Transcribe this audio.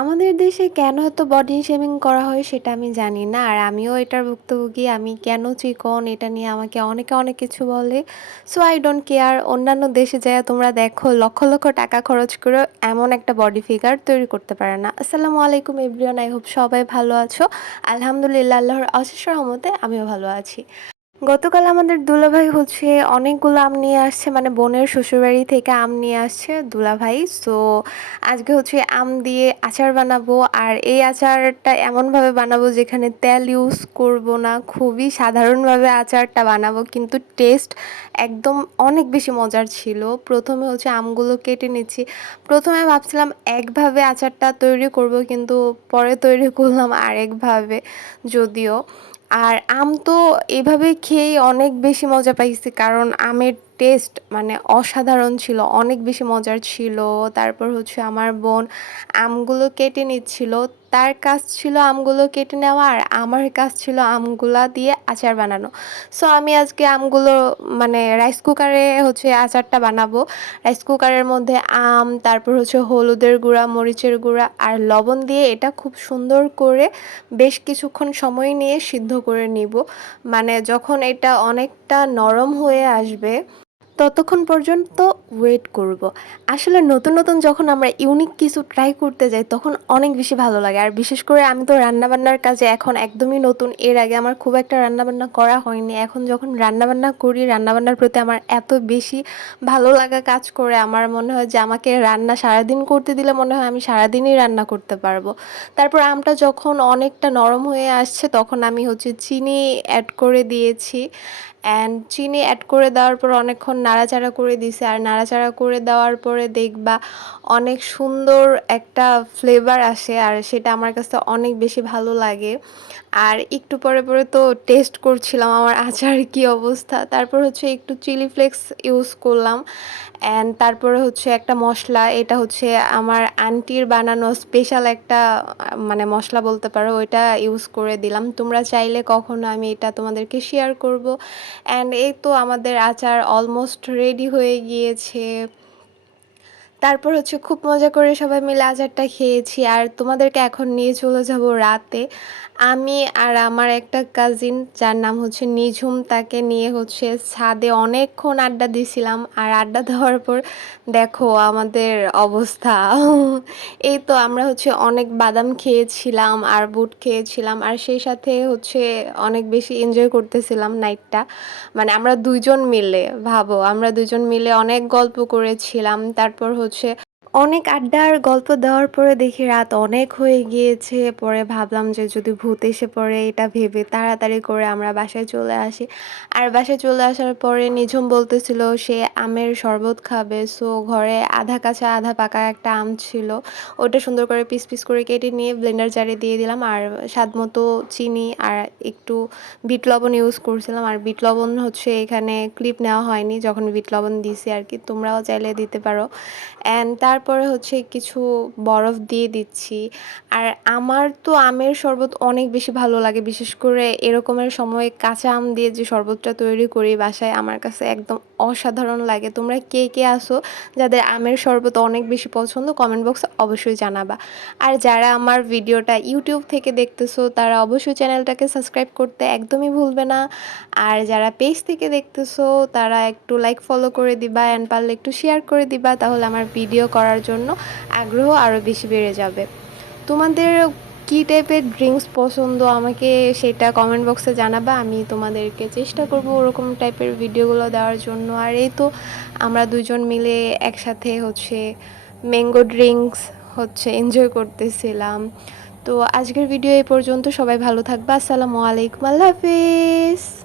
আমাদের দেশে কেন এত বডি শেমিং করা হয় সেটা আমি জানি না। আর আমিও এটার ভুক্তভোগী। আমি কেন চিকন এটা নিয়ে আমাকে অনেকে অনেক কিছু বলে। So I don't care. অন্যান্য দেশে যাইয়া তোমরা দেখো লক্ষ, লক্ষ টাকা খরচ করেও এমন একটা বডি ফিগার তৈরি করতে পারে না। আসসালামু আলাইকুম এভরিওয়ান। আই হোপ সবাই ভালো আছো। আলহামদুলিল্লাহ আল্লাহর অশেষ রহমতে আমিও ভালো আছি। গতকাল আমাদের দুলাভাই হচ্ছে অনেকগুলো আম নিয়ে আসছে মানে বোনের শ্বশুরবাড়ি থেকে আম নিয়ে আসছে দুলাভাই। সো আজকে হচ্ছে আম দিয়ে আচার বানাবো আর এই আচারটা এমনভাবে বানাবো যেখানে তেল ইউজ করব না, খুবই সাধারণভাবে আচারটা বানাবো। কিন্তু টেস্ট একদম অনেক বেশি মজার ছিল। প্রথমে হচ্ছে আমগুলো কেটে নিচ্ছি। প্রথমে ভাবছিলাম একভাবে আচারটা তৈরি করব, কিন্তু পরে তৈরি করলাম আরেকভাবে, যদিও। আর আম তো এভাবে খেয়ে অনেক বেশি মজা পাইছি, কারণ আমের টেস্ট মানে অসাধারণ ছিল, অনেক বেশি মজার ছিল। তারপর হচ্ছে আমার বোন আমগুলো কেটে নিচ্ছিল তার কাজ ছিল আমগুলো কেটে নেওয়া আর আমার কাজ ছিল আমগুলা দিয়ে আচার বানানো। সো আমি আজকে আমগুলো মানে রাইস কুকারে হচ্ছে আচারটা বানাবো। রাইস কুকারের মধ্যে আম, তারপর হচ্ছে হলুদের গুঁড়া, মরিচের গুঁড়া আর লবণ দিয়ে এটা খুব সুন্দর করে বেশ কিছুক্ষণ সময় নিয়ে সিদ্ধ করে নিব। মানে যখন এটা অনেকটা নরম হয়ে আসবে ততক্ষণ পর্যন্ত ওয়েট করব। আসলে নতুন নতুন যখন আমরা ইউনিক কিছু ট্রাই করতে যাই, তখন অনেক বেশি ভালো লাগে। আর বিশেষ করে আমি তো রান্নাবান্নার কাজে এখন একদমই নতুন। এর আগে আমার খুব একটা রান্নাবান্না করা হয়নি। এখন যখন রান্নাবান্না করি, রান্নাবান্নার প্রতি আমার এত বেশি ভালো লাগা কাজ করে, আমার মনে হয় যে আমাকে রান্না সারাদিন করতে দিলে মনে হয় আমি সারাদিনই রান্না করতে পারব। তারপর আমটা যখন অনেকটা নরম হয়ে আসছে, তখন আমি হচ্ছে চিনি অ্যাড করে দিয়েছি। অ্যান্ড চিনি অ্যাড করে দেওয়ার পর অনেকক্ষণ নাড়াচাড়া করে দিছে। আর নাড়াচাড়া করে দেওয়ার পরে দেখবা অনেক সুন্দর একটা ফ্লেভার আসে আর সেটা আমার কাছে অনেক বেশি ভালো লাগে। আর একটু পরে পরে তো টেস্ট করছিলাম আমার আচার কি অবস্থা। তারপর হচ্ছে একটু চিলি ফ্লেক্স ইউজ করলাম। অ্যান্ড তারপরে হচ্ছে একটা মশলা, এটা হচ্ছে আমার আন্টির বানানো স্পেশাল একটা মানে মশলা বলতে পারো, ওইটা ইউজ করে দিলাম। তোমরা চাইলে কখনো আমি এটা তোমাদেরকে শেয়ার করব। অ্যান্ড এই তো আমাদের আচার অলমোস্ট রেডি হয়ে গিয়েছে। তারপর হচ্ছে খুব মজা করে সবাই মিলে আচারটা খেয়েছি। আর তোমাদেরকে এখন নিয়ে চলে যাব রাতে। আমি আর আমার একটা কাজিন যার নাম হচ্ছে নিঝুম, তাকে নিয়ে হচ্ছে ছাদে অনেকক্ষণ আড্ডা দিছিলাম। আর আড্ডা দেওয়ার পর দেখো আমাদের অবস্থা। এই তো আমরা হচ্ছে অনেক বাদাম খেয়েছিলাম আর বুট খেয়েছিলাম আর সেই সাথে হচ্ছে অনেক বেশি এনজয় করতেছিলাম নাইটটা মানে আমরা দুইজন মিলে, ভাবো, আমরা দুজন মিলে অনেক গল্প করেছিলাম। তারপর হচ্ছে অনেক আড্ডার গল্প দেওয়ার পরে দেখি রাত অনেক হয়ে গিয়েছে। পরে ভাবলাম যে যদি ভূত এসে পড়ে, এটা ভেবে তাড়াতাড়ি করে আমরা বাসায় চলে আসি। আর বাসায় চলে আসার পরে নিঝুম বলতেছিল, সে আমের শরবত খাবে। সো ঘরে আধা কাঁচা, আধা পাকা একটা আম ছিল। ওটা সুন্দর করে পিস পিস করে কেটে নিয়ে ব্লেন্ডার জারে দিয়ে দিলাম। আর স্বাদ মতো চিনি আর একটু বিট লবণ ইউজ করছিলাম। আর বিট লবণ হচ্ছে এখানে ক্লিপ নেওয়া হয়নি। যখন বিট লবণ দিছি আর কি, তোমরাও চাইলে দিতে পারো। অ্যান্ড তার তারপরে হচ্ছে কিছু বরফ দিয়ে দিচ্ছি। আর আমার তো আমের শরবত অনেক বেশি ভালো লাগে। বিশেষ করে এরকমের সময় কাঁচা আম দিয়ে যে শরবতটা তৈরি করি বাসায়, আমার কাছে একদম অসাধারণ লাগে। তোমরা কে কে আসো যাদের আমের শরবত অনেক বেশি পছন্দ কমেন্ট বক্সে অবশ্যই জানাবা। আর যারা আমার ভিডিওটা ইউটিউব থেকে দেখতেছো, তারা অবশ্যই চ্যানেলটাকে সাবস্ক্রাইব করতে একদমই ভুলবে না। আর যারা পেজ থেকে দেখতেছো, তারা একটু লাইক ফলো করে দিবা অ্যান্ড পারলে একটু শেয়ার করে দিবা, তাহলে আমার ভিডিও করার জন্য আগ্রহ আরও বেশি বেড়ে যাবে। তোমাদের কী টাইপের ড্রিঙ্কস পছন্দ আমাকে সেটা কমেন্ট বক্সে জানাবা, আমি তোমাদেরকে চেষ্টা করব ওরকম টাইপের ভিডিওগুলো দেওয়ার জন্য। আর এই তো আমরা দুজন মিলে একসাথে হচ্ছে ম্যাঙ্গো ড্রিঙ্কস হচ্ছে এনজয় করতেছিলাম। তো আজকের ভিডিও এই পর্যন্ত, সবাই ভালো থাকবে, আসসালামু আলাইকুম, আল্লাহ হাফিজ।